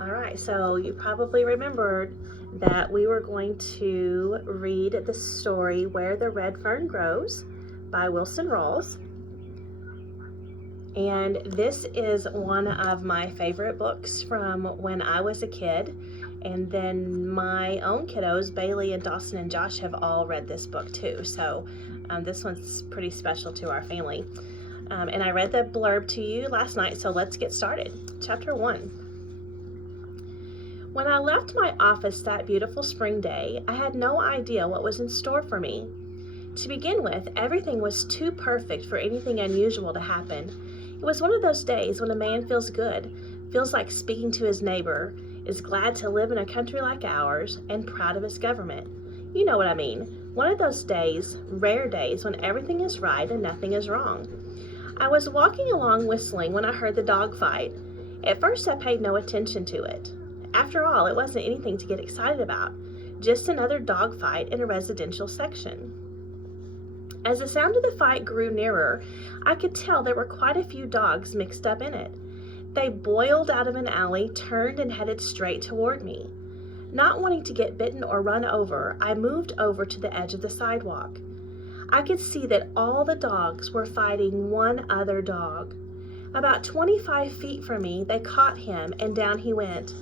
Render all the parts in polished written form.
All right, so you probably remembered that we were going to read the story Where the Red Fern Grows by Wilson Rawls. And this is one of my favorite books from when I was a kid. And then my own kiddos, Bailey and Dawson and Josh, have all read this book too. So this one's pretty special to our family. And I read the blurb to you last night, so let's get started. Chapter 1. When I left my office that beautiful spring day, I had no idea what was in store for me. To begin with, everything was too perfect for anything unusual to happen. It was one of those days when a man feels good, feels like speaking to his neighbor, is glad to live in a country like ours, and proud of his government. You know what I mean. One of those days, rare days, when everything is right and nothing is wrong. I was walking along whistling when I heard the dog fight. At first I paid no attention to it. After all, it wasn't anything to get excited about, just another dog fight in a residential section. As the sound of the fight grew nearer, I could tell there were quite a few dogs mixed up in it. They boiled out of an alley, turned and headed straight toward me. Not wanting to get bitten or run over, I moved over to the edge of the sidewalk. I could see that all the dogs were fighting one other dog. About 25 feet from me, they caught him and down he went.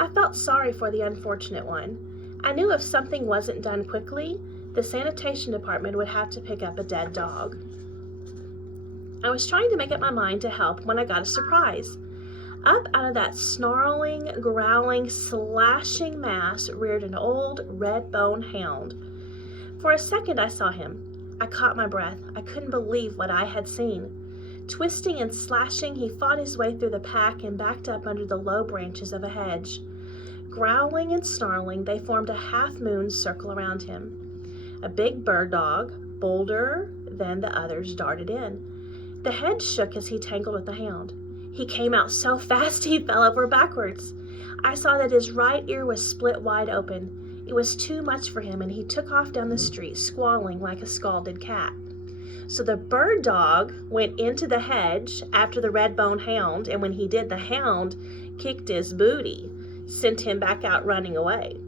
I felt sorry for the unfortunate one. I knew if something wasn't done quickly, the sanitation department would have to pick up a dead dog. I was trying to make up my mind to help when I got a surprise. Up out of that snarling, growling, slashing mass reared an old red-bone hound. For a second I saw him. I caught my breath. I couldn't believe what I had seen. Twisting and slashing, he fought his way through the pack and backed up under the low branches of a hedge. Growling and snarling, they formed a half-moon circle around him. A big bird dog, bolder than the others, darted in. The hedge shook as he tangled with the hound. He came out so fast he fell over backwards. I saw that his right ear was split wide open. It was too much for him, and he took off down the street, squalling like a scalded cat. So the bird dog went into the hedge after the red-bone hound, and when he did, the hound kicked his booty, sent him back out running away.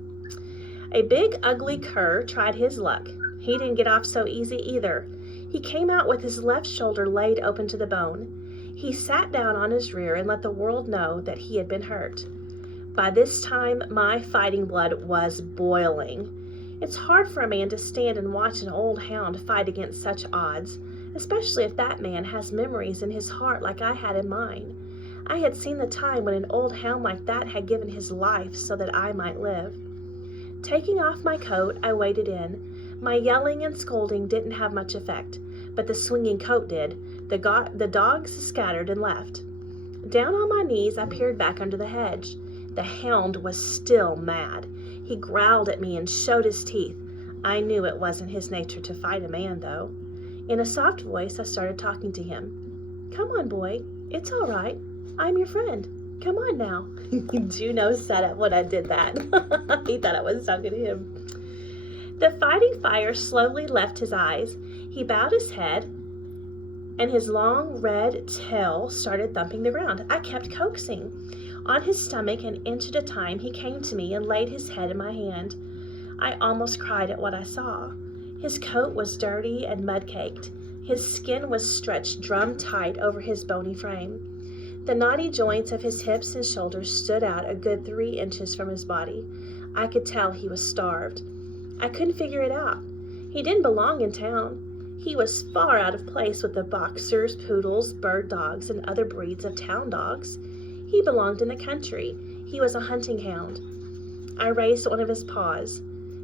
A big, ugly cur tried his luck. He didn't get off so easy either. He came out with his left shoulder laid open to the bone. He sat down on his rear and let the world know that he had been hurt. By this time, my fighting blood was boiling. It's hard for a man to stand and watch an old hound fight against such odds, especially if that man has memories in his heart like I had in mine. I had seen the time when an old hound like that had given his life so that I might live. Taking off my coat, I waded in. My yelling and scolding didn't have much effect, but the swinging coat did. The dogs scattered and left. Down on my knees, I peered back under the hedge. The hound was still mad. He growled at me and showed his teeth. I knew it wasn't his nature to fight a man, though. In a soft voice, I started talking to him. "Come on, boy. It's all right. I'm your friend. Come on now." Juno sat up when I did that. He thought I was talking to him. The fighting fire slowly left his eyes. He bowed his head, and his long red tail started thumping the ground. I kept coaxing. On his stomach, an inch at a time, he came to me and laid his head in my hand. I almost cried at what I saw. His coat was dirty and mud-caked. His skin was stretched drum-tight over his bony frame. The knotty joints of his hips and shoulders stood out a good 3 inches from his body. I could tell he was starved. I couldn't figure it out. He didn't belong in town. He was far out of place with the boxers, poodles, bird dogs, and other breeds of town dogs. He belonged in the country. He was a hunting hound. I raised one of his paws.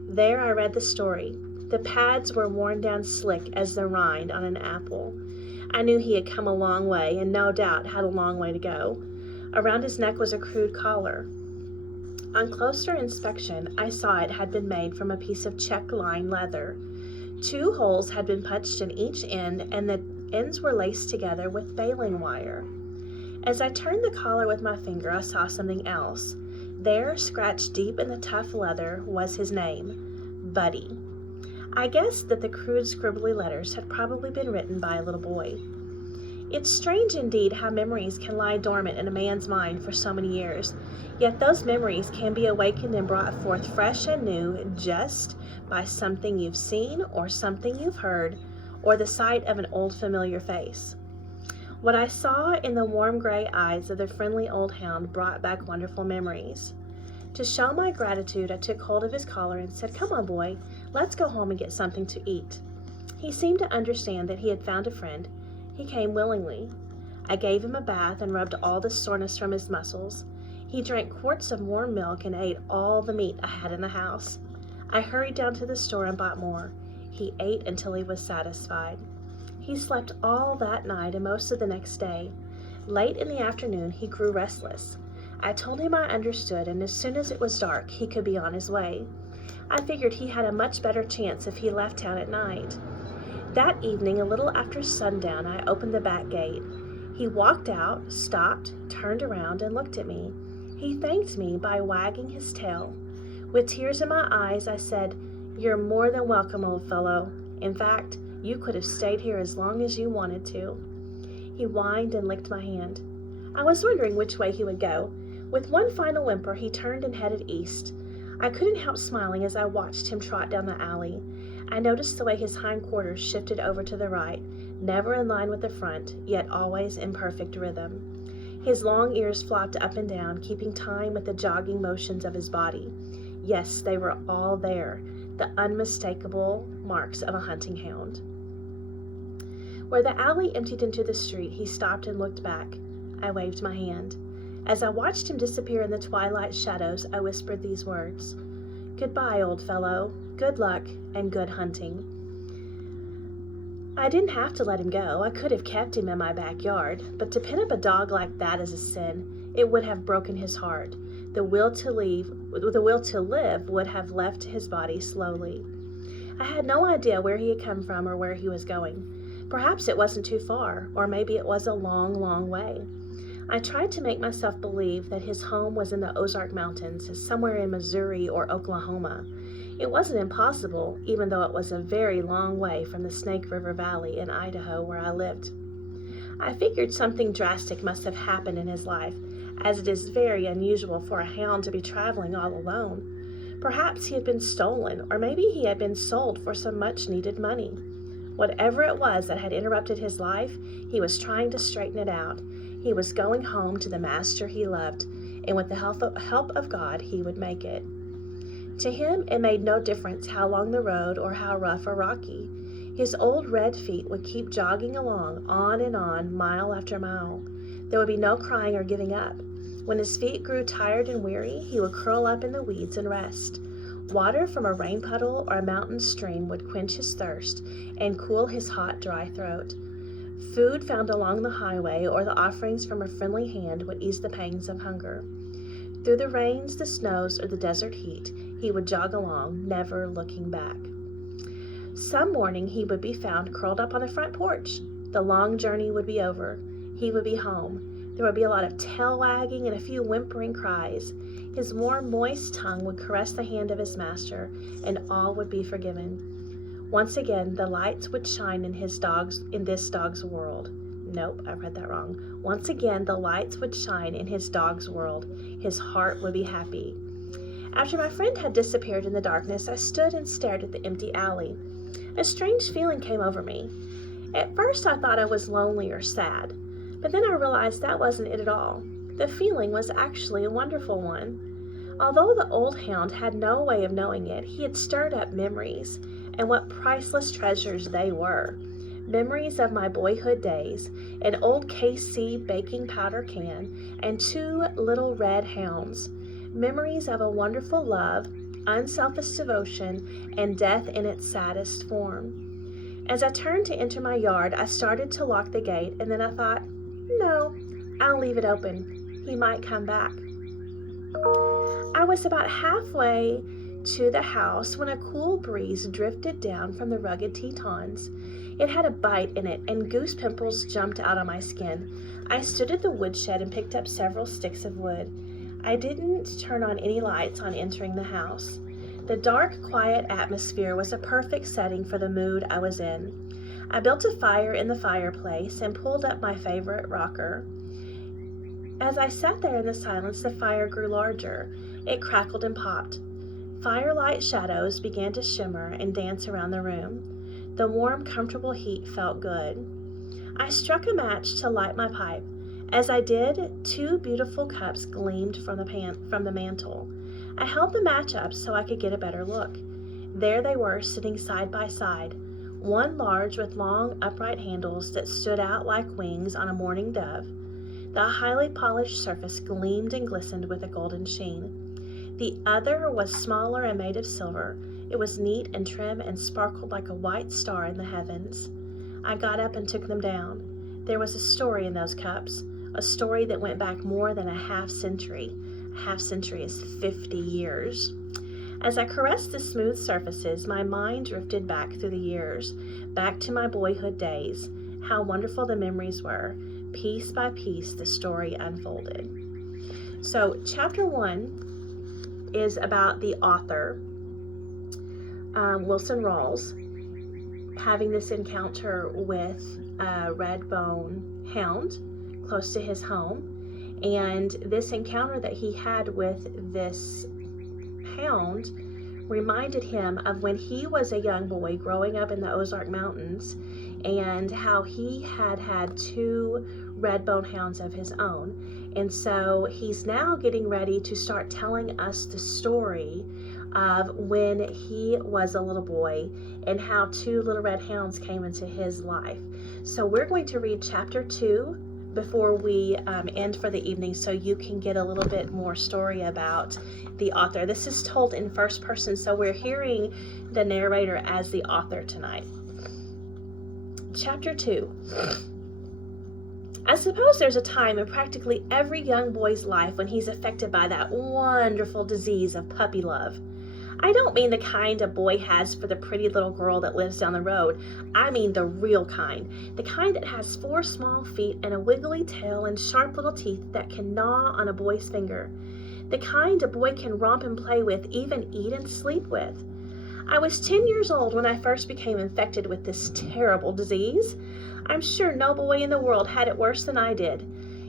There I read the story. The pads were worn down slick as the rind on an apple. I knew he had come a long way and no doubt had a long way to go. Around his neck was a crude collar. On closer inspection, I saw it had been made from a piece of check-lined leather. 2 holes had been punched in each end, and the ends were laced together with baling wire. As I turned the collar with my finger, I saw something else. There, scratched deep in the tough leather, was his name, Buddy. I guessed that the crude scribbly letters had probably been written by a little boy. It's strange indeed how memories can lie dormant in a man's mind for so many years, yet those memories can be awakened and brought forth fresh and new just by something you've seen or something you've heard or the sight of an old familiar face. What I saw in the warm gray eyes of the friendly old hound brought back wonderful memories. To show my gratitude, I took hold of his collar and said, "Come on, boy, let's go home and get something to eat." He seemed to understand that he had found a friend. He came willingly. I gave him a bath and rubbed all the soreness from his muscles. He drank quarts of warm milk and ate all the meat I had in the house. I hurried down to the store and bought more. He ate until he was satisfied. He slept all that night and most of the next day. Late in the afternoon, he grew restless. I told him I understood, and as soon as it was dark, he could be on his way. I figured he had a much better chance if he left town at night. That evening, a little after sundown, I opened the back gate. He walked out, stopped, turned around, and looked at me. He thanked me by wagging his tail. With tears in my eyes, I said, "You're more than welcome, old fellow. In fact, you could have stayed here as long as you wanted to." He whined and licked my hand. I was wondering which way he would go. With one final whimper, he turned and headed east. I couldn't help smiling as I watched him trot down the alley. I noticed the way his hindquarters shifted over to the right, never in line with the front, yet always in perfect rhythm. His long ears flopped up and down, keeping time with the jogging motions of his body. Yes, they were all there, the unmistakable marks of a hunting hound. Where the alley emptied into the street, he stopped and looked back. I waved my hand. As I watched him disappear in the twilight shadows, I whispered these words, "Goodbye, old fellow. Good luck and good hunting." I didn't have to let him go. I could have kept him in my backyard, but to pin up a dog like that is a sin. It would have broken his heart. The will to live would have left his body slowly. I had no idea where he had come from or where he was going. Perhaps it wasn't too far, or maybe it was a long, long way. I tried to make myself believe that his home was in the Ozark Mountains, somewhere in Missouri or Oklahoma. It wasn't impossible, even though it was a very long way from the Snake River Valley in Idaho where I lived. I figured something drastic must have happened in his life, as it is very unusual for a hound to be traveling all alone. Perhaps he had been stolen, or maybe he had been sold for some much-needed money. Whatever it was that had interrupted his life, he was trying to straighten it out. He was going home to the master he loved, and with the help of God, he would make it. To him, it made no difference how long the road or how rough or rocky. His old red feet would keep jogging along, on and on, mile after mile. There would be no crying or giving up. When his feet grew tired and weary, he would curl up in the weeds and rest. Water from a rain puddle or a mountain stream would quench his thirst and cool his hot, dry throat. Food found along the highway or the offerings from a friendly hand would ease the pangs of hunger. Through the rains, the snows, or the desert heat, he would jog along, never looking back. Some morning he would be found curled up on the front porch. The long journey would be over. He would be home. There would be a lot of tail wagging and a few whimpering cries. His warm, moist tongue would caress the hand of his master, and all would be forgiven. Once again, the lights would shine in this dog's world. Nope, I read that wrong. Once again, the lights would shine in his dog's world. His heart would be happy. After my friend had disappeared in the darkness, I stood and stared at the empty alley. A strange feeling came over me. At first, I thought I was lonely or sad, but then I realized that wasn't it at all. The feeling was actually a wonderful one. Although the old hound had no way of knowing it, he had stirred up memories, and what priceless treasures they were. Memories of my boyhood days, an old KC baking powder can, and 2 little red hounds. Memories of a wonderful love, unselfish devotion, and death in its saddest form. As I turned to enter my yard, I started to lock the gate, and then I thought, no, I'll leave it open. He might come back. I was about halfway to the house when a cool breeze drifted down from the rugged Tetons. It had a bite in it, and goose pimples jumped out on my skin. I stood at the woodshed and picked up several sticks of wood. I didn't turn on any lights on entering the house. The dark, quiet atmosphere was a perfect setting for the mood I was in. I built a fire in the fireplace and pulled up my favorite rocker. As I sat there in the silence, the fire grew larger. It crackled and popped. Firelight shadows began to shimmer and dance around the room. The warm, comfortable heat felt good. I struck a match to light my pipe. As I did, 2 beautiful cups gleamed from the mantel. I held the match up so I could get a better look. There they were, sitting side by side, one large with long, upright handles that stood out like wings on a mourning dove. The highly polished surface gleamed and glistened with a golden sheen. The other was smaller and made of silver. It was neat and trim and sparkled like a white star in the heavens. I got up and took them down. There was a story in those cups, a story that went back more than a half century. A half century is 50 years. As I caressed the smooth surfaces, my mind drifted back through the years, back to my boyhood days. How wonderful the memories were. Piece by piece, the story unfolded. So, chapter 1 is about the author, Wilson Rawls, having this encounter with a red-bone hound close to his home. And this encounter that he had with this hound reminded him of when he was a young boy growing up in the Ozark Mountains, and how he had 2 red-bone hounds of his own. And so he's now getting ready to start telling us the story of when he was a little boy and how 2 little red hounds came into his life. So we're going to read chapter 2 before we end for the evening, so you can get a little bit more story about the author. This is told in first person, so we're hearing the narrator as the author tonight. Chapter 2. I suppose there's a time in practically every young boy's life when he's affected by that wonderful disease of puppy love. I don't mean the kind a boy has for the pretty little girl that lives down the road. I mean the real kind. The kind that has 4 small feet and a wiggly tail and sharp little teeth that can gnaw on a boy's finger. The kind a boy can romp and play with, even eat and sleep with. I was 10 years old when I first became infected with this terrible disease. I'm sure no boy in the world had it worse than I did.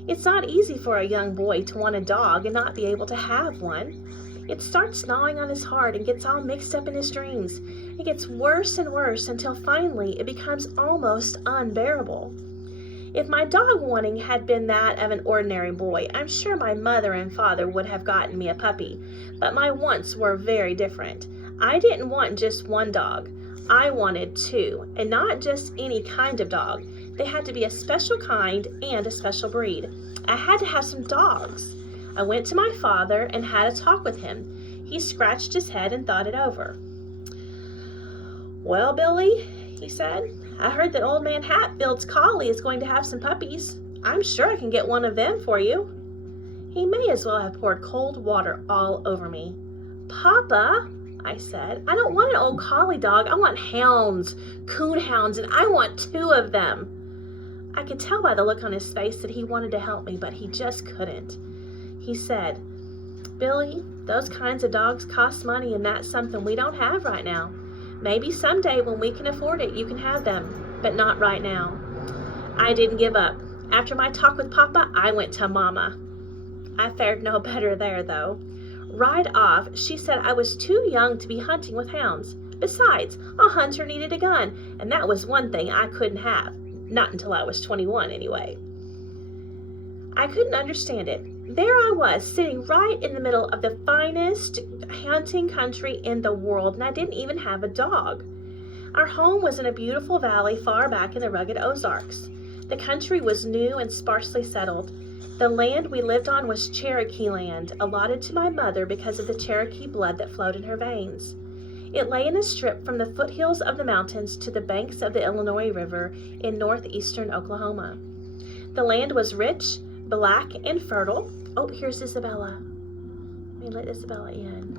It's not easy for a young boy to want a dog and not be able to have one. It starts gnawing on his heart and gets all mixed up in his dreams. It gets worse and worse until finally it becomes almost unbearable. If my dog wanting had been that of an ordinary boy, I'm sure my mother and father would have gotten me a puppy. But my wants were very different. I didn't want just one dog. I wanted 2, and not just any kind of dog. They had to be a special kind and a special breed. I had to have some dogs. I went to my father and had a talk with him. He scratched his head and thought it over. "Well, Billy," he said, "I heard that old man Hatfield's collie is going to have some puppies. I'm sure I can get one of them for you." He may as well have poured cold water all over me. "Papa," I said, "I don't want an old collie dog. I want hounds, coon hounds, and I want 2 of them." I could tell by the look on his face that he wanted to help me, but he just couldn't. He said, "Billy, those kinds of dogs cost money, and that's something we don't have right now. Maybe someday when we can afford it, you can have them, but not right now." I didn't give up. After my talk with Papa, I went to Mama. I fared no better there, though. Right off, she said I was too young to be hunting with hounds. Besides, a hunter needed a gun, and that was one thing I couldn't have. Not until I was 21, anyway. I couldn't understand it. There I was, sitting right in the middle of the finest hunting country in the world, and I didn't even have a dog. Our home was in a beautiful valley far back in the rugged Ozarks. The country was new and sparsely settled. The land we lived on was Cherokee land, allotted to my mother because of the Cherokee blood that flowed in her veins. It lay in a strip from the foothills of the mountains to the banks of the Illinois River in northeastern Oklahoma. The land was rich, black, and fertile. Oh, here's Isabella. Let me let Isabella in.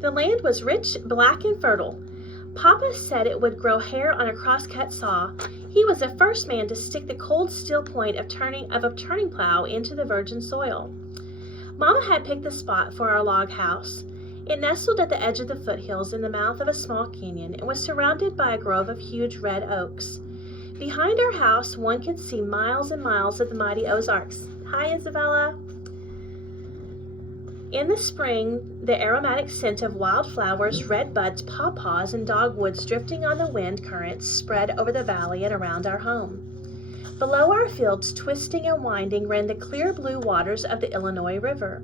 The land was rich, black, and fertile. Papa said it would grow hair on a cross-cut saw. He was the first man to stick the cold steel point of a turning plow into the virgin soil. Mama had picked the spot for our log house. It nestled at the edge of the foothills in the mouth of a small canyon and was surrounded by a grove of huge red oaks. Behind our house, one could see miles and miles of the mighty Ozarks. Hi, Isabella. In the spring, the aromatic scent of wildflowers, red buds, pawpaws, and dogwoods drifting on the wind currents spread over the valley and around our home. Below our fields, twisting and winding, ran the clear blue waters of the Illinois River.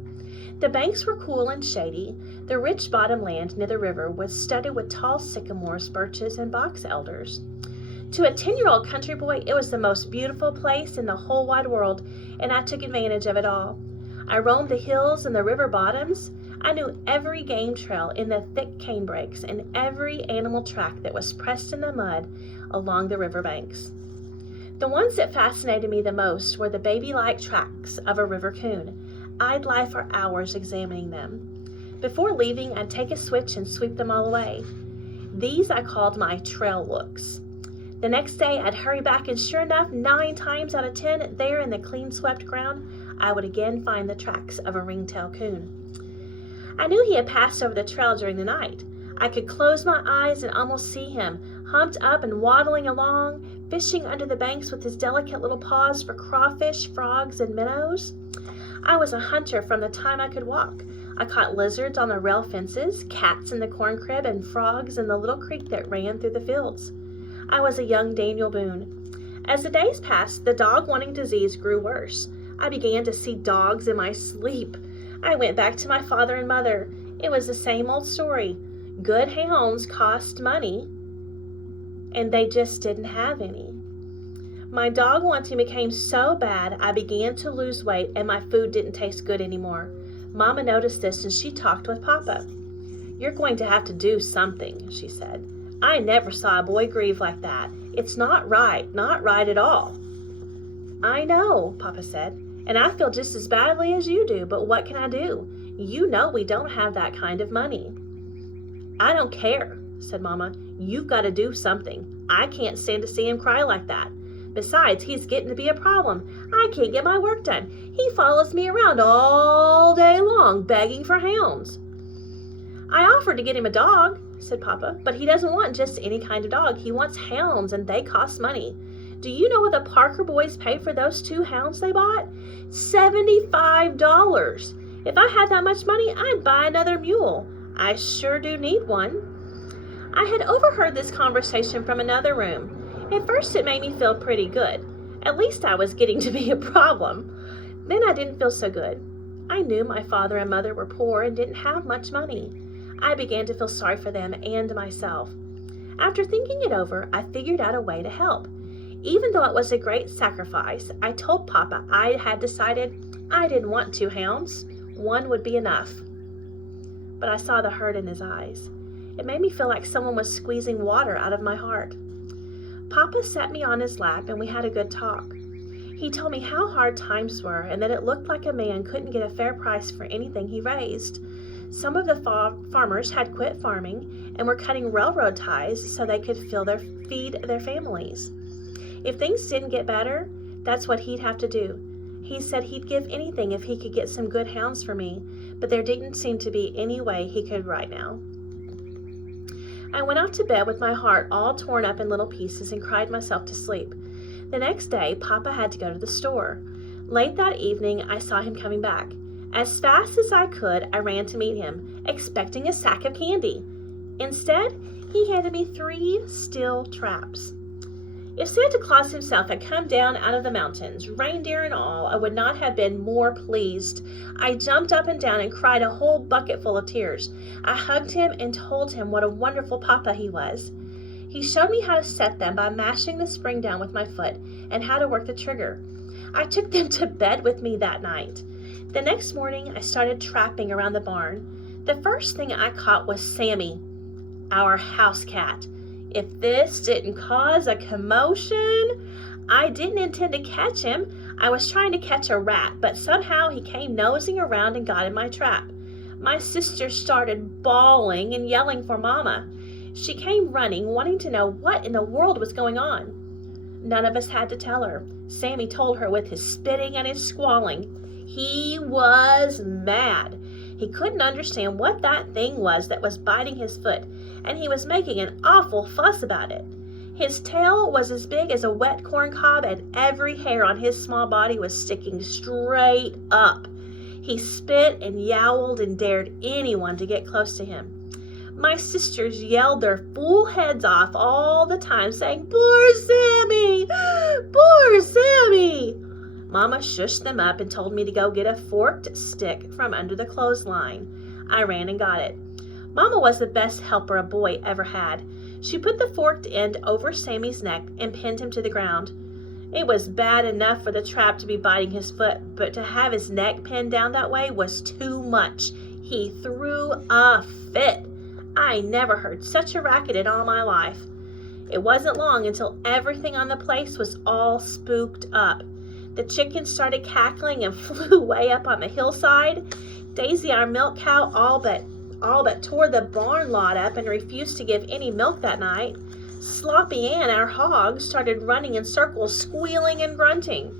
The banks were cool and shady. The rich bottom land near the river was studded with tall sycamores, birches, and box elders. To a 10-year-old country boy, it was the most beautiful place in the whole wide world, and I took advantage of it all. I roamed the hills and the river bottoms. I knew every game trail in the thick canebrakes and every animal track that was pressed in the mud along the river banks. The ones that fascinated me the most were the baby-like tracks of a river coon. I'd lie for hours examining them. Before leaving, I'd take a switch and sweep them all away. These I called my trail looks. The next day, I'd hurry back, and sure enough, 9 times out of 10, there in the clean-swept ground, I would again find the tracks of a ringtail coon. I knew he had passed over the trail during the night. I could close my eyes and almost see him, humped up and waddling along, fishing under the banks with his delicate little paws for crawfish, frogs, and minnows. I was a hunter from the time I could walk. I caught lizards on the rail fences, cats in the corn crib, and frogs in the little creek that ran through the fields. I was a young Daniel Boone. As the days passed, the dog-wanting disease grew worse. I began to see dogs in my sleep. I went back to my father and mother. It was the same old story. Good hounds cost money, and they just didn't have any. My dog wanting became so bad, I began to lose weight, and my food didn't taste good anymore. Mama noticed this, and she talked with Papa. "You're going to have to do something," she said. "I never saw a boy grieve like that. It's not right at all." "I know," Papa said, "and I feel just as badly as you do, but what can I do? You know we don't have that kind of money." "I don't care," said Mama. "You've got to do something. I can't stand to see him cry like that. Besides, he's getting to be a problem. I can't get my work done. He follows me around all day long, begging for hounds." "I offered to get him a dog," said Papa, "but he doesn't want just any kind of dog. He wants hounds, and they cost money. Do you know what the Parker boys paid for those 2 hounds they bought? $75. If I had that much money, I'd buy another mule. I sure do need one." I had overheard this conversation from another room. At first it made me feel pretty good. At least I was getting to be a problem. Then I didn't feel so good. I knew my father and mother were poor and didn't have much money. I began to feel sorry for them and myself. After thinking it over, I figured out a way to help. Even though it was a great sacrifice, I told Papa I had decided I didn't want 2 hounds. 1 would be enough. But I saw the hurt in his eyes. It made me feel like someone was squeezing water out of my heart. Papa sat me on his lap and we had a good talk. He told me how hard times were and that it looked like a man couldn't get a fair price for anything he raised. Some of the farmers had quit farming and were cutting railroad ties so they could feed their families. If things didn't get better, that's what he'd have to do. He said he'd give anything if he could get some good hounds for me, but there didn't seem to be any way he could right now. I went off to bed with my heart all torn up in little pieces and cried myself to sleep. The next day, Papa had to go to the store. Late that evening, I saw him coming back. As fast as I could, I ran to meet him, expecting a sack of candy. Instead, he handed me 3 steel traps. If Santa Claus himself had come down out of the mountains, reindeer and all, I would not have been more pleased. I jumped up and down and cried a whole bucket full of tears. I hugged him and told him what a wonderful papa he was. He showed me how to set them by mashing the spring down with my foot and how to work the trigger. I took them to bed with me that night. The next morning, I started trapping around the barn. The first thing I caught was Sammy, our house cat. If this didn't cause a commotion, I didn't intend to catch him. I was trying to catch a rat, but somehow he came nosing around and got in my trap. My sister started bawling and yelling for Mama. She came running, wanting to know what in the world was going on. None of us had to tell her. Sammy told her with his spitting and his squalling. He was mad. He couldn't understand what that thing was that was biting his foot, and he was making an awful fuss about it. His tail was as big as a wet corn cob, and every hair on his small body was sticking straight up. He spit and yowled and dared anyone to get close to him. My sisters yelled their fool heads off all the time, saying, "Poor Sammy! Poor Sammy!" Mama shushed them up and told me to go get a forked stick from under the clothesline. I ran and got it. Mama was the best helper a boy ever had. She put the forked end over Sammy's neck and pinned him to the ground. It was bad enough for the trap to be biting his foot, but to have his neck pinned down that way was too much. He threw a fit. I never heard such a racket in all my life. It wasn't long until everything on the place was all spooked up. The chickens started cackling and flew way up on the hillside. Daisy, our milk cow, all but tore the barn lot up and refused to give any milk that night. Sloppy Ann, our hog, started running in circles, squealing and grunting.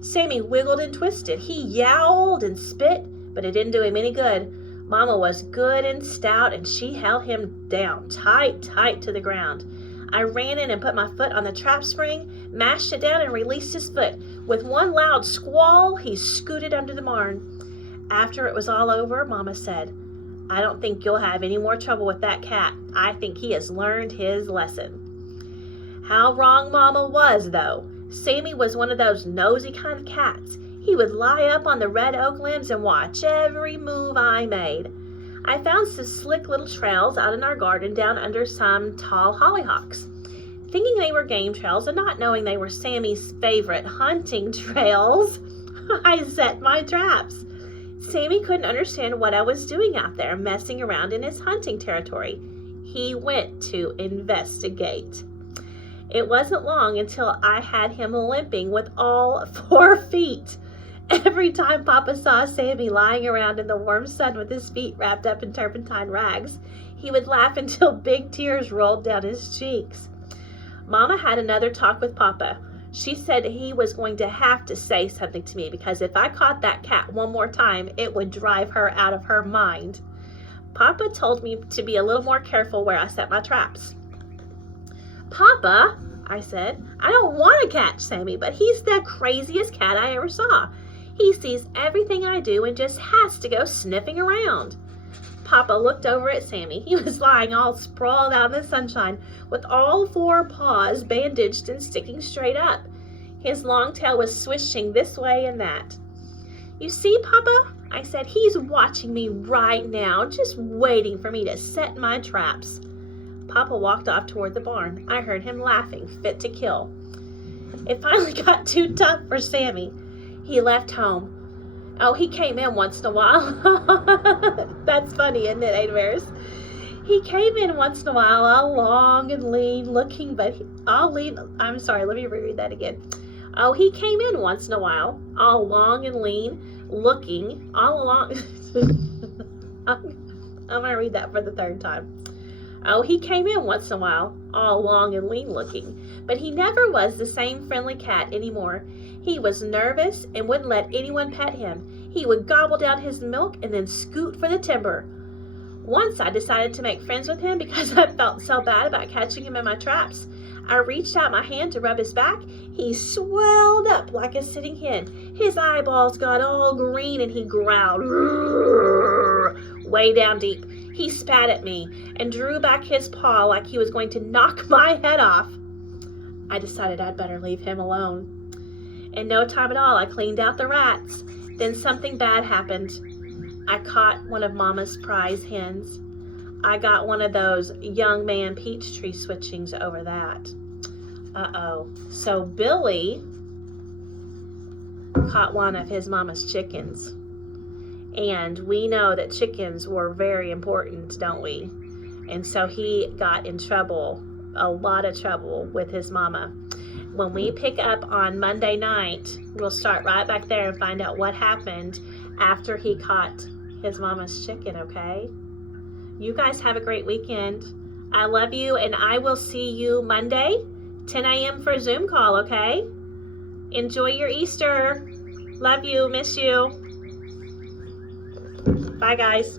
Sammy wiggled and twisted. He yowled and spit, but it didn't do him any good. Mama was good and stout, and she held him down tight to the ground. I ran in and put my foot on the trap spring, mashed it down, and released his foot. With one loud squall, he scooted under the barn. After it was all over, Mama said, "I don't think you'll have any more trouble with that cat. I think he has learned his lesson." How wrong Mama was, though. Sammy was one of those nosy kind of cats. He would lie up on the red oak limbs and watch every move I made. I found some slick little trails out in our garden down under some tall hollyhocks. Thinking they were game trails and not knowing they were Sammy's favorite hunting trails, I set my traps. Sammy couldn't understand what I was doing out there, messing around in his hunting territory. He went to investigate. It wasn't long until I had him limping with all 4 feet. Every time Papa saw Sammy lying around in the warm sun with his feet wrapped up in turpentine rags, he would laugh until big tears rolled down his cheeks. Mama had another talk with Papa. She said he was going to have to say something to me because if I caught that cat one more time, it would drive her out of her mind. Papa told me to be a little more careful where I set my traps. "Papa," I said, "I don't want to catch Sammy, but he's the craziest cat I ever saw. He sees everything I do and just has to go sniffing around." Papa looked over at Sammy. He was lying all sprawled out in the sunshine with all 4 paws bandaged and sticking straight up. His long tail was swishing this way and that. "You see, Papa," I said, "he's watching me right now, just waiting for me to set my traps." Papa walked off toward the barn. I heard him laughing, fit to kill. It finally got too tough for Sammy. He left home. Oh, he came in once in a while. That's funny, isn't it, Ada Bears? He came in once in a while, all long and lean looking, but I'm sorry, let me reread that again. Oh, he came in once in a while, all long and lean looking, all along. I'm going to read that for the 3rd time. Oh, he came in once in a while, all long and lean looking, but he never was the same friendly cat anymore. He was nervous and wouldn't let anyone pet him. He would gobble down his milk and then scoot for the timber. Once I decided to make friends with him because I felt so bad about catching him in my traps. I reached out my hand to rub his back. He swelled up like a sitting hen. His eyeballs got all green and he growled way down deep. He spat at me and drew back his paw like he was going to knock my head off. I decided I'd better leave him alone. In no time at all, I cleaned out the rats. Then something bad happened. I caught one of Mama's prize hens. I got one of those young man peach tree switchings over that. Uh-oh. So Billy caught one of his mama's chickens. And we know that chickens were very important, don't we? And so he got in trouble, a lot of trouble with his mama. When we pick up on Monday night, we'll start right back there and find out what happened after he caught his mama's chicken, okay? You guys have a great weekend. I love you, and I will see you Monday, 10 a.m. for a Zoom call, okay? Enjoy your Easter. Love you. Miss you. Bye, guys.